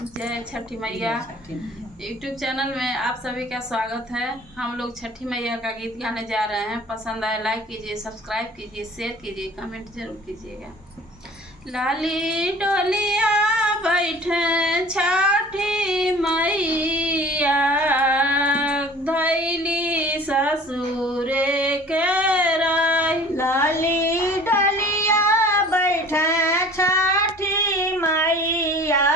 जय छठी मैया। YouTube channel में आप सभी का स्वागत है। हम लोग छठी मैया का गीत गाने जा रहे हैं। पसंद आए लाइक कीजिए, सब्सक्राइब कीजिए, शेयर कीजिए, कमेंट जरूर कीजिएगा। लाली डोलिया बैठे छठी मैया, धैली ससुरे के राय। लाली डलिया बैठे छठी मैया,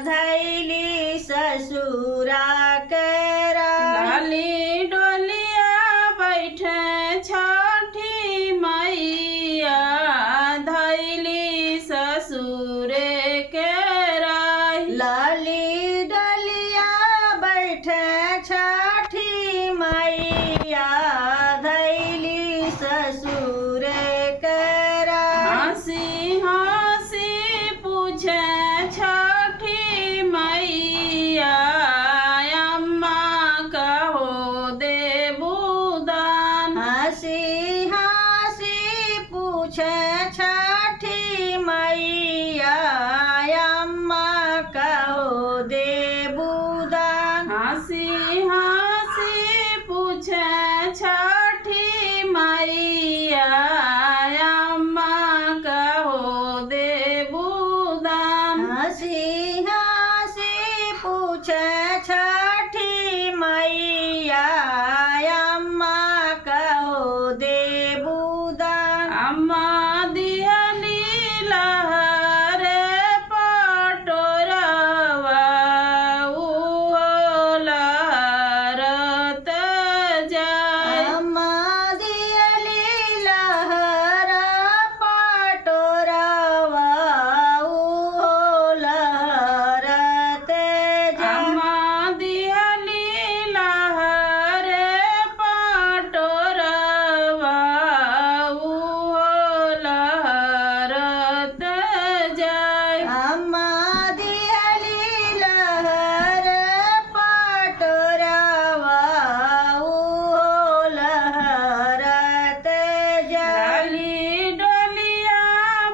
धैली ससुरा के राय। लाली डोलिया बैठे छठी मैया, धैली ससुरे के राय। लाली डलिया बैठे छठी मैया, धैली ससुर के राय। हंसी हंसी पूछे छठी मैया, अम्मा कहो देबू दान। हंसी हंसी पूछे छठी मैया, अम्मा कहो देबू दान। हंसी हंसी पूछे छठी मैया, अम्मा कहो देबू दान। हंसी हंसी पूछे छठी मैया, अम्मा कहो देबू दान। अम्मा दिहली लहरे पटोरवा, उहो लहरत जाय। अम्मा दियली लहरा पटोरवा, उहो लहरत जाय। अम्मा दिहली लहरे पटोरवा, उहो लहरत जाय। अम्मा दियली लहर पटोरवा, उहो लहरत जाय। लाली डोलिया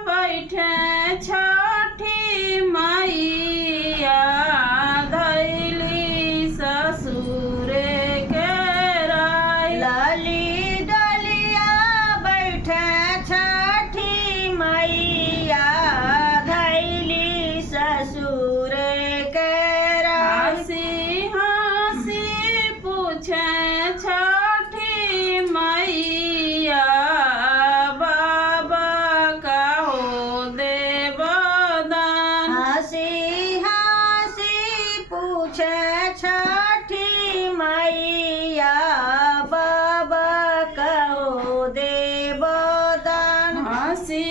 बैठे छठी मैया, धैली ससुरे के राय। लाली डलिया बैठे छठी मैया, धैली ससुर के राय। हंसी हंसी पूछे छठी मैया, बाबा कहो देब दान। हंसी हंसी पूछे छठी मैया, बाबा कहो देब दान। हंसी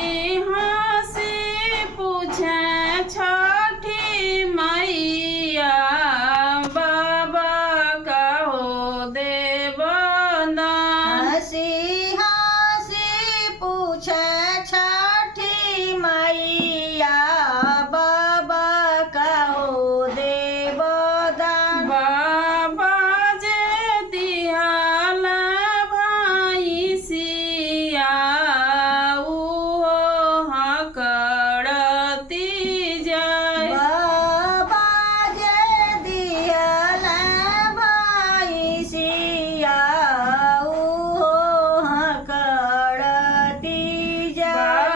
हंसी पूछे छठी मैया, बाबा कहो देब दान। हंसी हंसी पूछे छठी मैया, बाबा कहो देब दान। बाबा जे दिहल भाई सिया, उहो हकड़ती जाय। बाबा जे दियल भाई सिया, उहो हकड़ती जाय।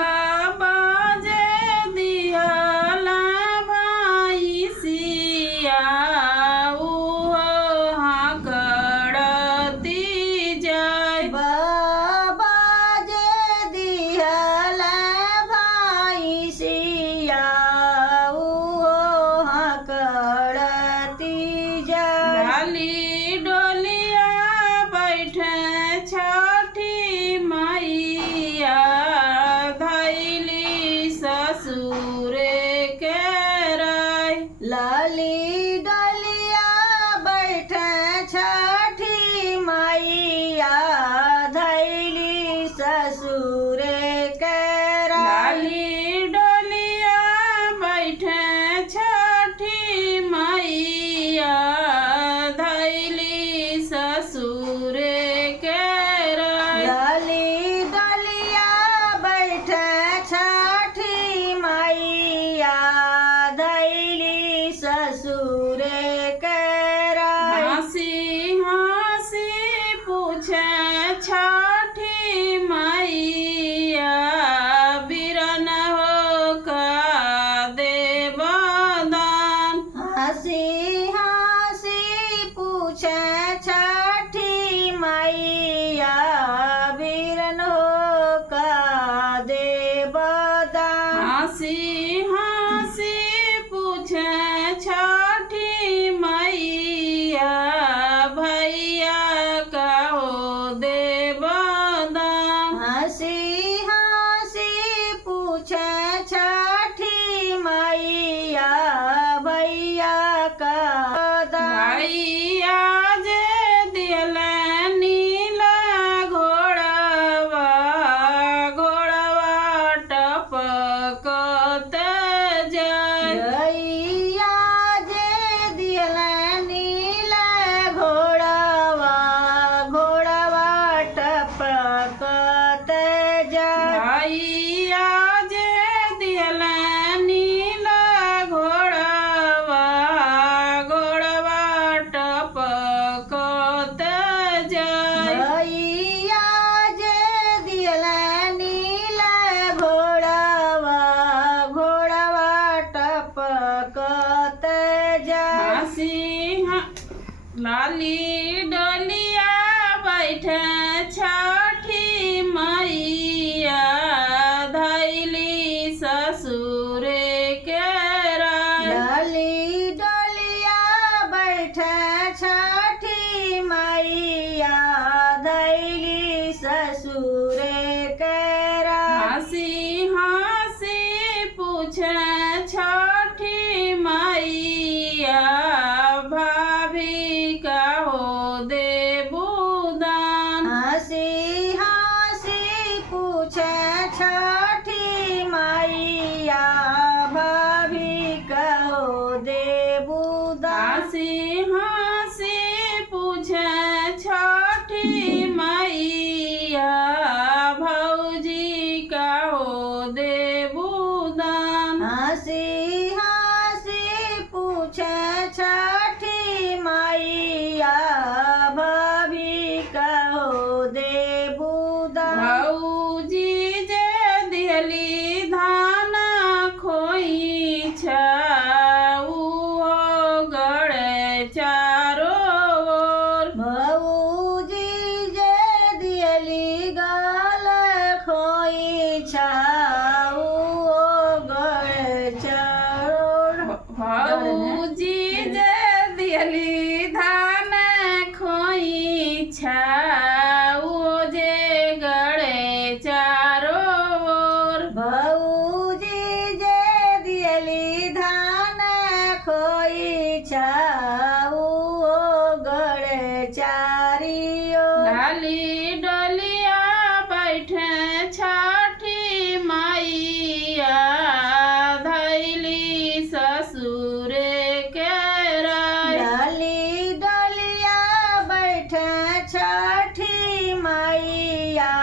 बाबा जे दिहल भाई सिया, उहो हकड़ती जाय। बाबा जे दियल भाई सिया, उहो हकड़ती जाय। लाली डोलिया बैठे छठी मैया, धैली ससुरे के राय। लाली डलिया बैठे छठी मैया, धैली ससुर के राय। लाली डोलिया बैठे छठी मैया, धैली ससुरे के राय। लाली डलिया बैठे छठी मैया, धैली ससुरे कराई। हंसी हंसी पूछे छठी मैया बिरन हो का देवदान। हंसी हंसी पूछे छठी मैया बिरन हो का देवदान। हंसी हंसी पूछे छठी मैया भैया का हो देवदान। हंसी हंसी पूछे छठी मैया भैया का दान। भैया जे दियल नीला घोड़वा घोड़वा टपकत जाय। गैया जे दियल नीला घोड़वा घोड़वा टपकत जाय। भैया जे दियल नीला घोड़वा घोड़वा टपकत जाय। भैया जे दियल नीला घोड़वा घोड़वा टपकत जाय। हंसी लाली डोलिया बैठे छठी मैया धैली ससुरे के राय। लाली डोलिया बैठे छठी मैया धैली ससुरे कराय। हंसी हंसी पूछे छठी मैया भाभी का हो देवदान। हंसी हंसी पूछे छठी मैया भाभी कहो देवदान। हंसी हंसी पूछे छठी मैया भौजी का हो देवदान। हंसी हंसी पूछे छठी मैया भाभी कहो देवदान। भौजी जे दिहली धान खोई छऊ गड़े चारो ओर। भौजी जे दियली गाल खोई छाऊ गड़ चरोड़। भौजी जे दिहली धान खोई छऊ जे गड़े चारो ओर। भौजी जे दियली धान खोई छाऊ गड़ चारियो। लाली डोलिया बैठे छठी मैया धैली ससुरे के राय। लाली डोलिया बैठे छठी मैया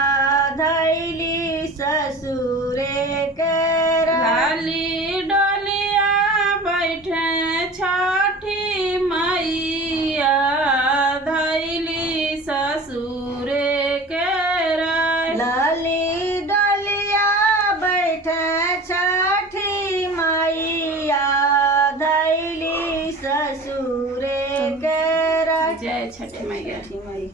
धैली ससुरे कराय। लाली डोलिया बैठे छठी मैया धैली ससुरे के राय। लाली डोलिया बैठे छठी मैया धैली ससुरे कराय। जय छठी मैया। छठी मैया।